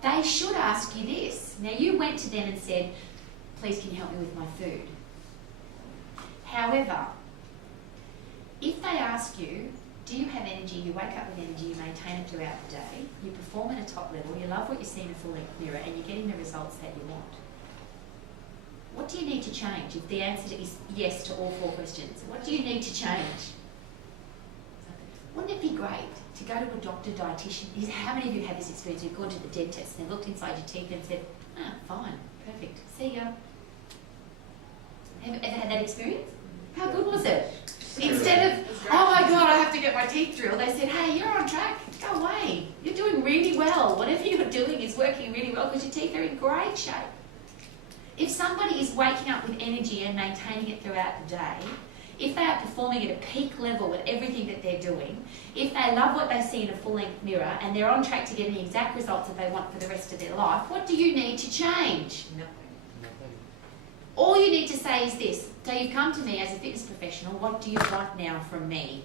They should ask you this. Now you went to them and said, please can you help me with my food? However, if they ask you, do you have energy, you wake up with energy, you maintain it throughout the day, you perform at a top level, you love what you see in a full-length mirror, and you're getting the results that you want, what do you need to change? If the answer is yes to all 4 questions, what do you need to change? Wouldn't it be great to go to a doctor, dietitian? How many of you had this experience? You've gone to the dentist and they looked inside your teeth and said, fine, perfect, see ya. Have you ever had that experience? How good was it? Instead of, oh my God, I have to get my teeth drilled, they said, hey, you're on track, go away. You're doing really well. Whatever you're doing is working really well because your teeth are in great shape. If somebody is waking up with energy and maintaining it throughout the day, if they are performing at a peak level with everything that they're doing, if they love what they see in a full-length mirror and they're on track to getting the exact results that they want for the rest of their life, what do you need to change? Nothing. All you need to say is this. So you've come to me as a fitness professional, what do you want now from me?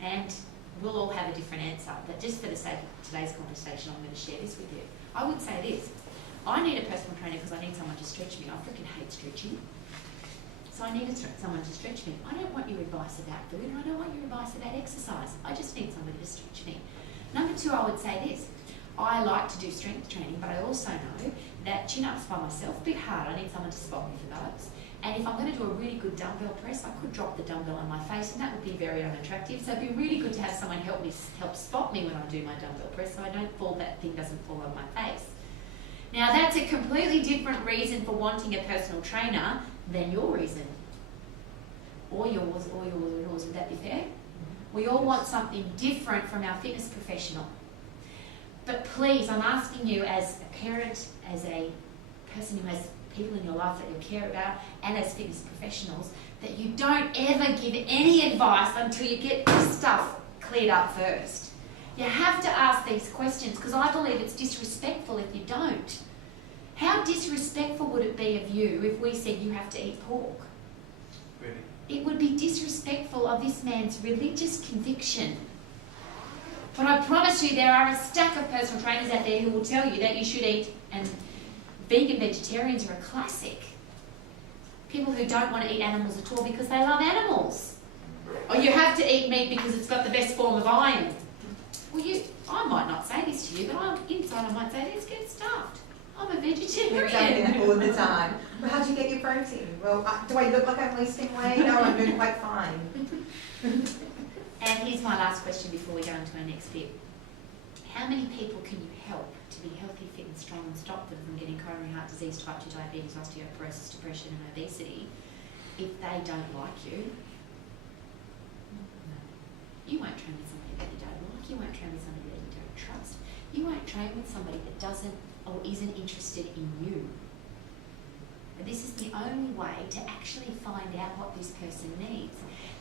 And we'll all have a different answer, but just for the sake of today's conversation, I'm going to share this with you. I would say this. I need a personal trainer because I need someone to stretch me. I freaking hate stretching. So I need someone to stretch me. I don't want your advice about food, and I don't want your advice about exercise. I just need somebody to stretch me. Number 2, I would say this. I like to do strength training, but I also know that chin-ups by myself, a bit hard. I need someone to spot me for those. And if I'm going to do a really good dumbbell press, I could drop the dumbbell on my face, and that would be very unattractive. So it'd be really good to have someone help spot me when I do my dumbbell press, so I don't fall, that thing doesn't fall on my face. Now that's a completely different reason for wanting a personal trainer than your reason. Or yours, or yours, or yours. Would that be fair? We all want something different from our fitness professional. But please, I'm asking you as a parent, as a person who has people in your life that you care about, and as fitness professionals, that you don't ever give any advice until you get this stuff cleared up first. You have to ask these questions because I believe it's disrespectful if you don't. How disrespectful would it be of you if we said you have to eat pork? Really? It would be disrespectful of this man's religious conviction. But I promise you there are a stack of personal trainers out there who will tell you that you should eat, and vegan vegetarians are a classic. People who don't want to eat animals at all because they love animals. Or you have to eat meat because it's got the best form of iron. Well, I might not say this to you, but inside I might say, let's get stuffed. I'm a vegetarian. Exactly, all the time. Well, how do you get your protein? Well, do I look like I'm wasting weight? No, I'm doing quite fine. And here's my last question before we go into our next bit. How many people can you help to be healthy, fit and strong and stop them from getting coronary heart disease, type 2 diabetes, osteoporosis, depression and obesity if they don't like you? No. You won't train with somebody that you don't like. You won't train with somebody that you don't trust. You won't train with somebody that doesn't or isn't interested in you. But this is the only way to actually find out what this person needs.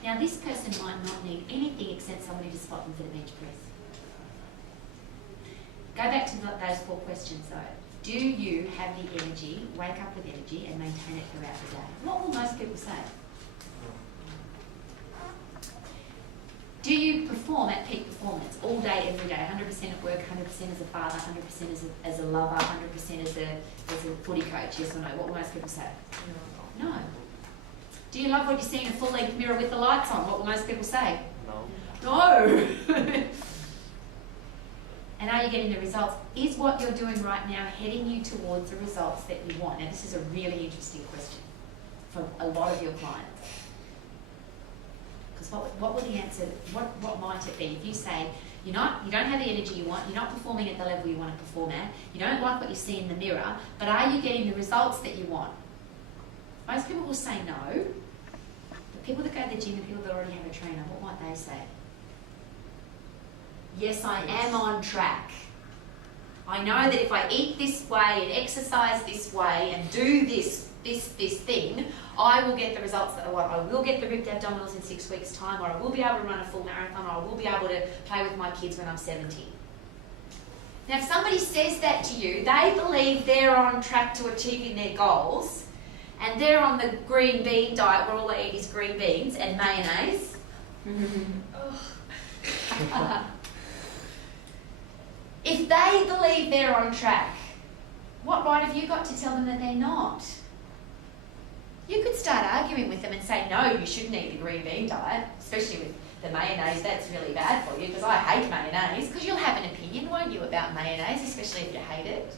Now, this person might not need anything except somebody to spot them for the bench press. Go back to those 4 questions though. Do you have the energy, wake up with energy and maintain it throughout the day? What will most people say? Do you perform at peak performance all day, every day, 100% at work, 100% as a father, 100% as a lover, 100% as a footy coach? Yes or no? What will most people say? No. Do you love what you see in a full-length mirror with the lights on? What will most people say? No. No. And are you getting the results? Is what you're doing right now heading you towards the results that you want? Now, this is a really interesting question for a lot of your clients. Because what will the answer, what might it be? If you say, you don't have the energy you want, you're not performing at the level you want to perform at, you don't like what you see in the mirror, but are you getting the results that you want? Most people will say no. The people that go to the gym and people that already have a trainer, what might they say? Yes, I am on track. I know that if I eat this way and exercise this way and do this thing, I will get the results that I want. I will get the ripped abdominals in 6 weeks' time, or I will be able to run a full marathon, or I will be able to play with my kids when I'm 70. Now, if somebody says that to you, they believe they're on track to achieving their goals, and they're on the green bean diet where all they eat is green beans and mayonnaise. If they believe they're on track, what right have you got to tell them that they're not? You could start arguing with them and say, no, you shouldn't eat the green bean diet, especially with the mayonnaise, that's really bad for you, because I hate mayonnaise, because you'll have an opinion, won't you, about mayonnaise, especially if you hate it.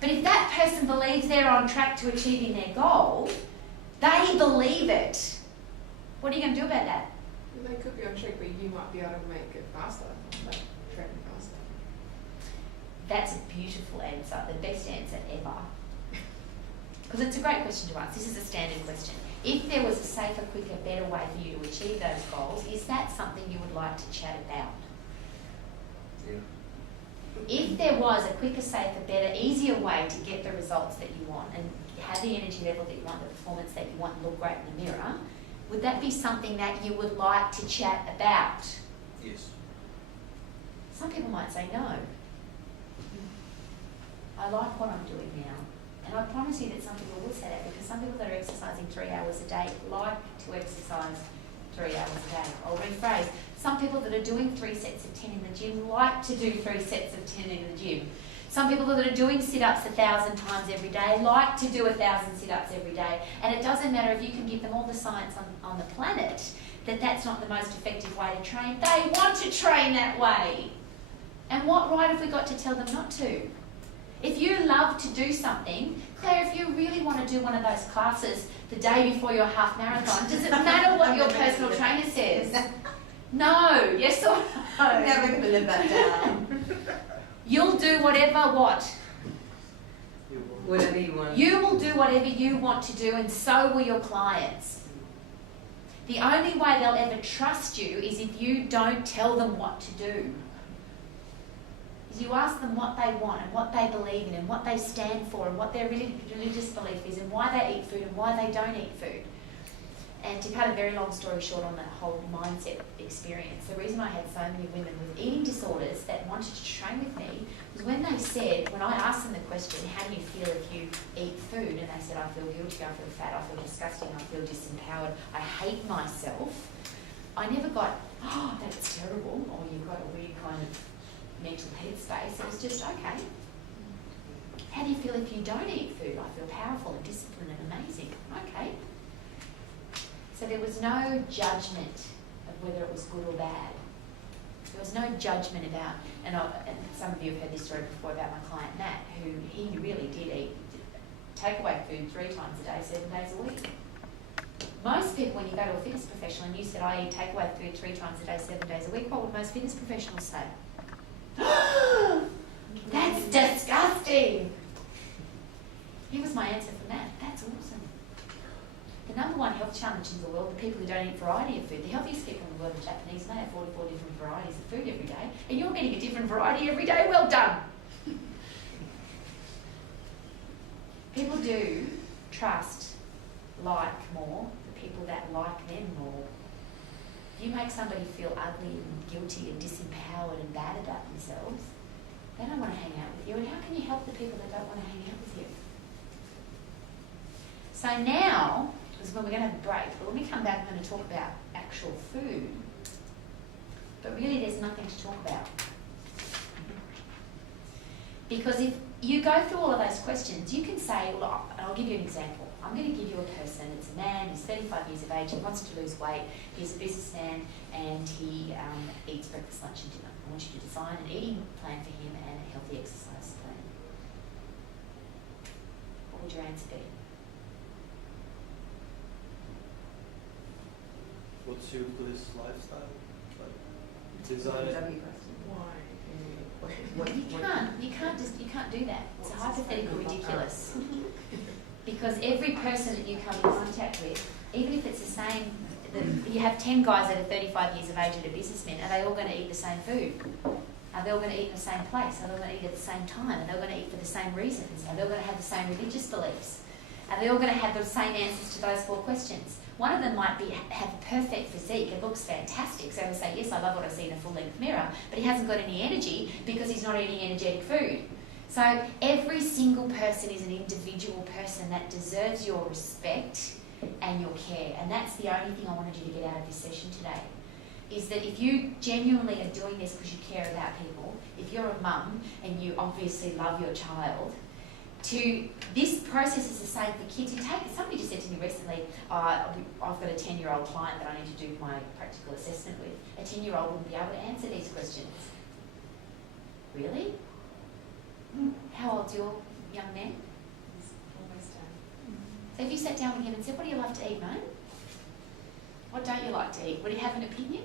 But if that person believes they're on track to achieving their goal, they believe it. What are you going to do about that? They could be on track, but you might be able to make it faster, like train faster. That's a beautiful answer, the best answer ever. Because it's a great question to ask. This is a standard question. If there was a safer, quicker, better way for you to achieve those goals, is that something you would like to chat about? Yeah. If there was a quicker, safer, better, easier way to get the results that you want and have the energy level that you want, the performance that you want, and look great in the mirror, would that be something that you would like to chat about? Yes. Some people might say no. I like what I'm doing now. And I promise you that some people will say that, because some people that are exercising 3 hours a day like to exercise 3 hours a day. I'll rephrase. Some people that are doing 3 sets of 10 in the gym like to do 3 sets of 10 in the gym. Some people that are doing sit-ups 1,000 times every day like to do 1,000 sit-ups every day. And it doesn't matter if you can give them all the science on the planet that that's not the most effective way to train. They want to train that way. And what right have we got to tell them not to? If you love to do something, Claire, if you really want to do one of those classes the day before your half marathon, does it matter what your personal trainer says? No, yes or no? I'm never going to live that down. You'll do whatever what? Whatever you want. You will do whatever you want to do, and so will your clients. The only way they'll ever trust you is if you don't tell them what to do. You ask them what they want and what they believe in and what they stand for and what their religious belief is and why they eat food and why they don't eat food. And to cut a very long story short on that whole mindset experience, the reason I had so many women with eating disorders that wanted to train with me was when I asked them the question, how do you feel if you eat food? And they said, I feel guilty, I feel fat, I feel disgusting, I feel disempowered, I hate myself. I never got, oh, that's terrible, or you've got a weird kind of mental headspace. It was just, okay, how do you feel if you don't eat food? I feel powerful and disciplined and amazing. Okay. So there was no judgment of whether it was good or bad. There was no judgment about, and some of you have heard this story before about my client Matt, who he really did eat takeaway food 3 times a day, 7 days a week. Most people, when you go to a fitness professional and you said, I eat takeaway food 3 times a day, 7 days a week, what would most fitness professionals say? That's disgusting. Here was my answer for Matt. That's awesome. The #1 health challenge in the world, the people who don't eat variety of food. The healthiest people in the world are Japanese, and they have 44 different varieties of food every day. And you're getting a different variety every day. Well done. People do trust, like more, the people that like them more. If you make somebody feel ugly and guilty and disempowered and bad about themselves, they don't want to hang out with you. And how can you help the people that don't want to hang out with you? So now is when we're going to have a break. But when we come back, we're going to talk about actual food. But really there's nothing to talk about. Because if you go through all of those questions, you can say, well, and I'll give you an example. I'm going to give you a person, it's a man, he's 35 years of age, he wants to lose weight, he's a businessman, and he eats breakfast, lunch and dinner. I want you to design an eating plan for him and a healthy exercise plan. What would your answer be? What's your bliss lifestyle? Like, design it. Why? You can't do that. It's a hypothetical ridiculous. Because every person that you come in contact with, even if it's the same, you have 10 guys that are 35 years of age that are businessmen, are they all going to eat the same food? Are they all going to eat in the same place? Are they all going to eat at the same time? Are they all going to eat for the same reasons? Are they all going to have the same religious beliefs? Are they all going to have the same answers to those 4 questions? One of them might have a perfect physique, it looks fantastic, so he'll say, yes, I love what I see in a full-length mirror, but he hasn't got any energy because he's not eating energetic food. So every single person is an individual person that deserves your respect and your care, and that's the only thing I wanted you to get out of this session today, is that if you genuinely are doing this because you care about people, if you're a mum and you obviously love your child, this process is the same for kids. Somebody just said to me recently, I've got a 10-year-old client that I need to do my practical assessment with. A 10-year-old wouldn't be able to answer these questions. Really? How old's your young man? He's almost done. So if you sat down with him and said, what do you love to eat, mate? What don't you like to eat? Would he have an opinion?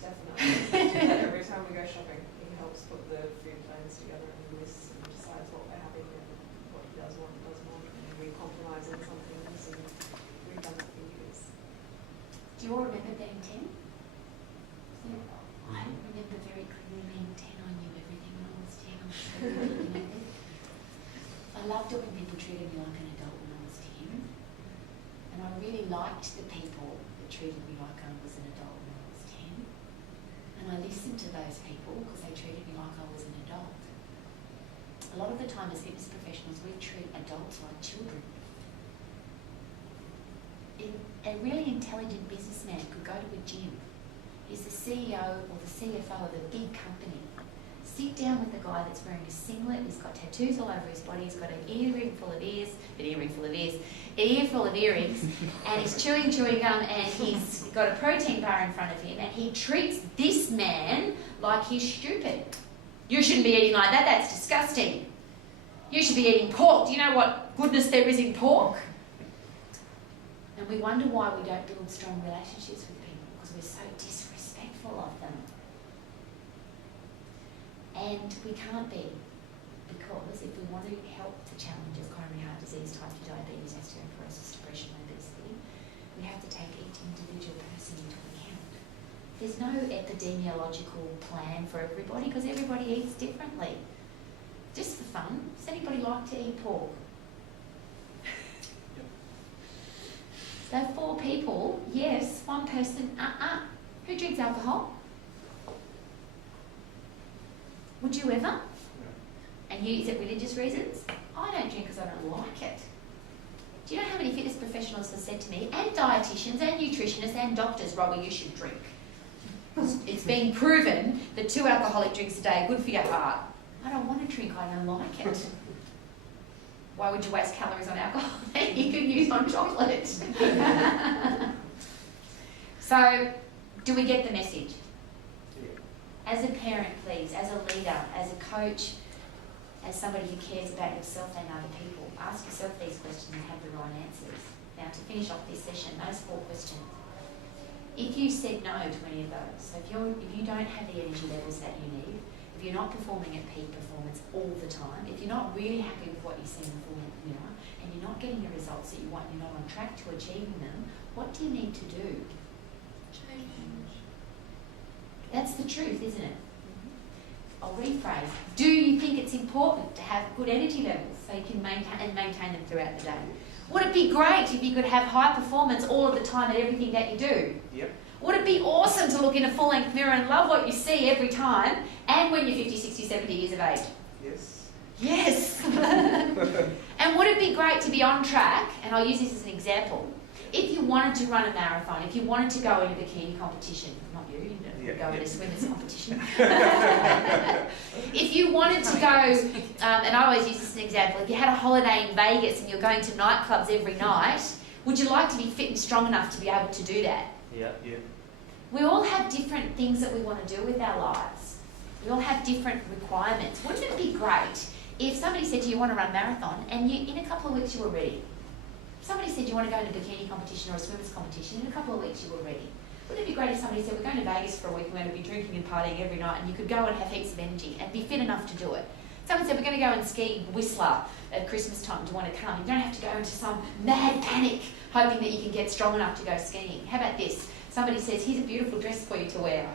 Definitely. Every time we go shopping, he helps put the food plans together and lists and decides what we're having and what he does want and doesn't want. And we compromise on some things, and we've done that for years. Do you all remember being 10? I remember very clearly being 10. I knew everything when I was 10. I was so good at it. I loved it when people treated me like an adult when I was 10. And I really liked the people that treated me like I was an adult when I was 10. And I listened to those people because they treated me like I was an adult. A lot of the time as fitness professionals, we treat adults like children. A really intelligent businessman could go to a gym. He's the CEO or the CFO of a big company. Sit down with the guy that's wearing a singlet, he's got tattoos all over his body, he's got an earring full of ears, an ear full of earrings, and he's chewing gum, and he's got a protein bar in front of him, and he treats this man like he's stupid. You shouldn't be eating like that, that's disgusting. You should be eating pork. Do you know what goodness there is in pork? And we wonder why we don't build strong relationships with people, because we're so disrespectful of them. And we can't be, because if we want to help the challenge of coronary heart disease, type 2 diabetes, osteoporosis, depression, obesity, we have to take each individual person into account. There's no epidemiological plan for everybody because everybody eats differently. Just for fun, does anybody like to eat pork? So 4 people, yes. 1 person, Who drinks alcohol? Would you ever? No. And you, is it religious reasons? I don't drink because I don't like it. Do you know how many fitness professionals have said to me, and dietitians and nutritionists and doctors, Rowie, you should drink. It's been proven that 2 alcoholic drinks a day are good for your heart. I don't want to drink, I don't like it. Why would you waste calories on alcohol that you could use on chocolate? So, do we get the message? As a parent, please, as a leader, as a coach, as somebody who cares about yourself and other people, ask yourself these questions and have the right answers. Now, to finish off this session, those 4 questions. If you said no to any of those, so if you don't have the energy levels that you need, if you're not performing at peak performance all the time, if you're not really happy with what you see in the full-length mirror, and you're not getting the results that you want, you're not on track to achieving them, what do you need to do? Change. That's the truth, isn't it? I'll rephrase. Do you think it's important to have good energy levels so you can maintain them throughout the day? Would it be great if you could have high performance all of the time at everything that you do? Yep. Would it be awesome to look in a full-length mirror and love what you see every time, and when you're 50, 60, 70 years of age? Yes. Yes. And would it be great to be on track, and I'll use this as an example, If you wanted to run a marathon, if you wanted to go in a bikini competition, not you, you don't Yeah. go in a swimmers competition. If you wanted to go, and I always use this as an example, if you had a holiday in Vegas and you're going to nightclubs every night, would you like to be fit and strong enough to be able to do that? Yeah. Yeah. We all have different things that we want to do with our lives. We all have different requirements. Wouldn't it be great if somebody said to you, you want to run a marathon, and you, in a couple of weeks you were ready? Somebody said you want to go in a bikini competition or a swimmers competition, in a couple of weeks you were ready. Wouldn't it be great if somebody said, we're going to Vegas for a week, we're going to be drinking and partying every night, and you could go and have heaps of energy and be fit enough to do it? Someone said, we're going to go and ski Whistler at Christmas time, do you want to come? You don't have to go into some mad panic hoping that you can get strong enough to go skiing. How about this? Somebody says, here's a beautiful dress for you to wear.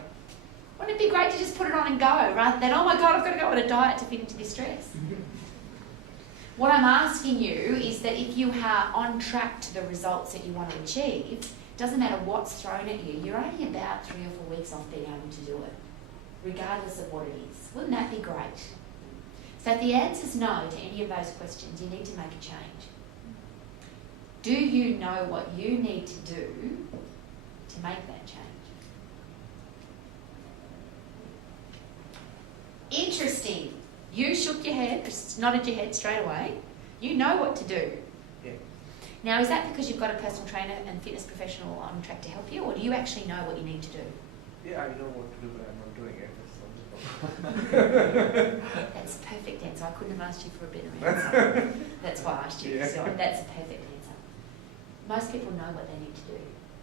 Wouldn't it be great to just put it on and go, rather than, oh my God, I've got to go on a diet to fit into this dress? What I'm asking you is that if you are on track to the results that you want to achieve, it doesn't matter what's thrown at you, you're only about 3 or 4 weeks off being able to do it, regardless of what it is. Wouldn't that be great? So if the answer's no to any of those questions, you need to make a change. Do you know what you need to do to make that change? Interesting. You shook your head, nodded your head straight away. You know what to do. Yeah. Now, is that because you've got a personal trainer and fitness professional on track to help you, or do you actually know what you need to do? Yeah, I know what to do, but I'm not doing it. That's a perfect answer. I couldn't have asked you for a better answer. That's why I asked you. Yeah. So that's a perfect answer. Most people know what they need to do.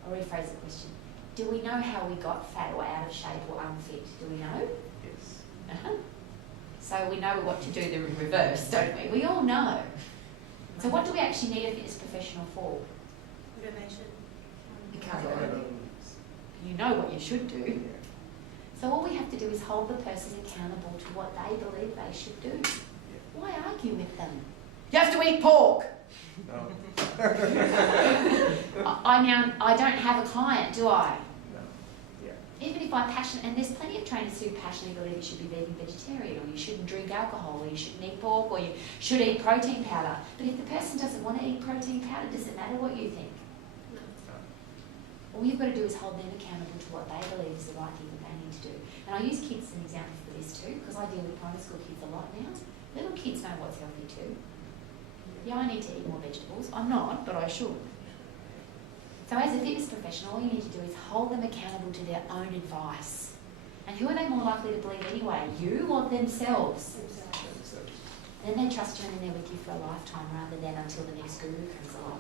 I'll rephrase the question. Do we know how we got fat or out of shape or unfit? Do we know? Yes. Uh-huh. So we know what to do the reverse, don't we? We all know. So what do we actually need a fitness professional for? Motivation. You know what you should do. Yeah. So all we have to do is hold the person accountable to what they believe they should do. Why argue with them? You have to eat pork. No. I don't have a client, do I? No. Yeah. Even if I'm passionate, and there's plenty of trainers who passionately believe you should be vegan, vegetarian, or you shouldn't drink alcohol, or you shouldn't eat pork, or you should eat protein powder. But if the person doesn't want to eat protein powder, does it matter what you think? All you've got to do is hold them accountable to what they believe is the right thing that they need to do. And I use kids as an example for this too, because I deal with primary school kids a lot now. Little kids know what's healthy too. Yeah, I need to eat more vegetables. I'm not, but I should. So as a fitness professional, all you need to do is hold them accountable to their own advice. And who are they more likely to believe anyway? You or themselves? And then they trust you and then they're with you for a lifetime rather than until the next guru comes along.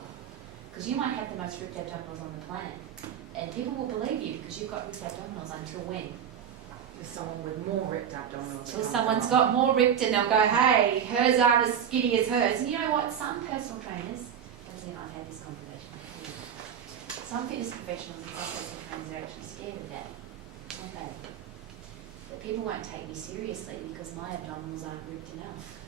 Because you might have the most ripped abdominals on the planet. And people will believe you because you've got ripped abdominals until when? With someone with more ripped abdominals. Until someone's got more ripped and they'll go, hey, hers aren't as skinny as hers. And you know what? Some personal trainers, Leslie and I've had this conversation before. Some fitness professionals and some personal trainers are actually scared of that, aren't they? That people won't take me seriously because my abdominals aren't ripped enough.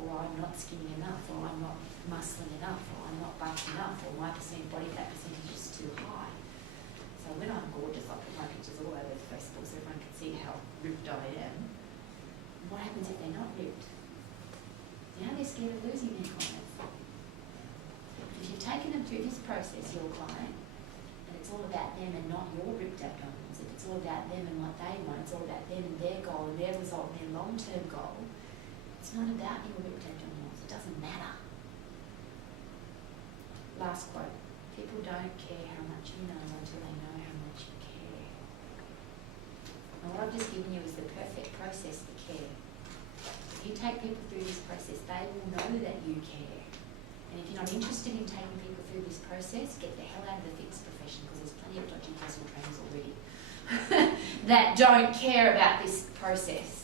Or I'm not skinny enough, or I'm not muscling enough, or I'm not buff enough, or my body fat percentage is too high. So when I'm gorgeous, I put my pictures all over Facebook so everyone can see how ripped I am. What happens if they're not ripped? Now they're scared of losing their clients. If you've taken them through this process, your client, and it's all about them and not your ripped abdominals, if it's all about them and what they want, it's all about them and their goal and their result and their long-term goal, it's not about your ripped abdominals. It doesn't matter. Last quote. People don't care how much you know until they know how much you care. And what I've just given you is the perfect process for care. If you take people through this process, they will know that you care. And if you're not interested in taking people through this process, get the hell out of the fitness profession because there's plenty of dodgy personal trainers already that don't care about this process.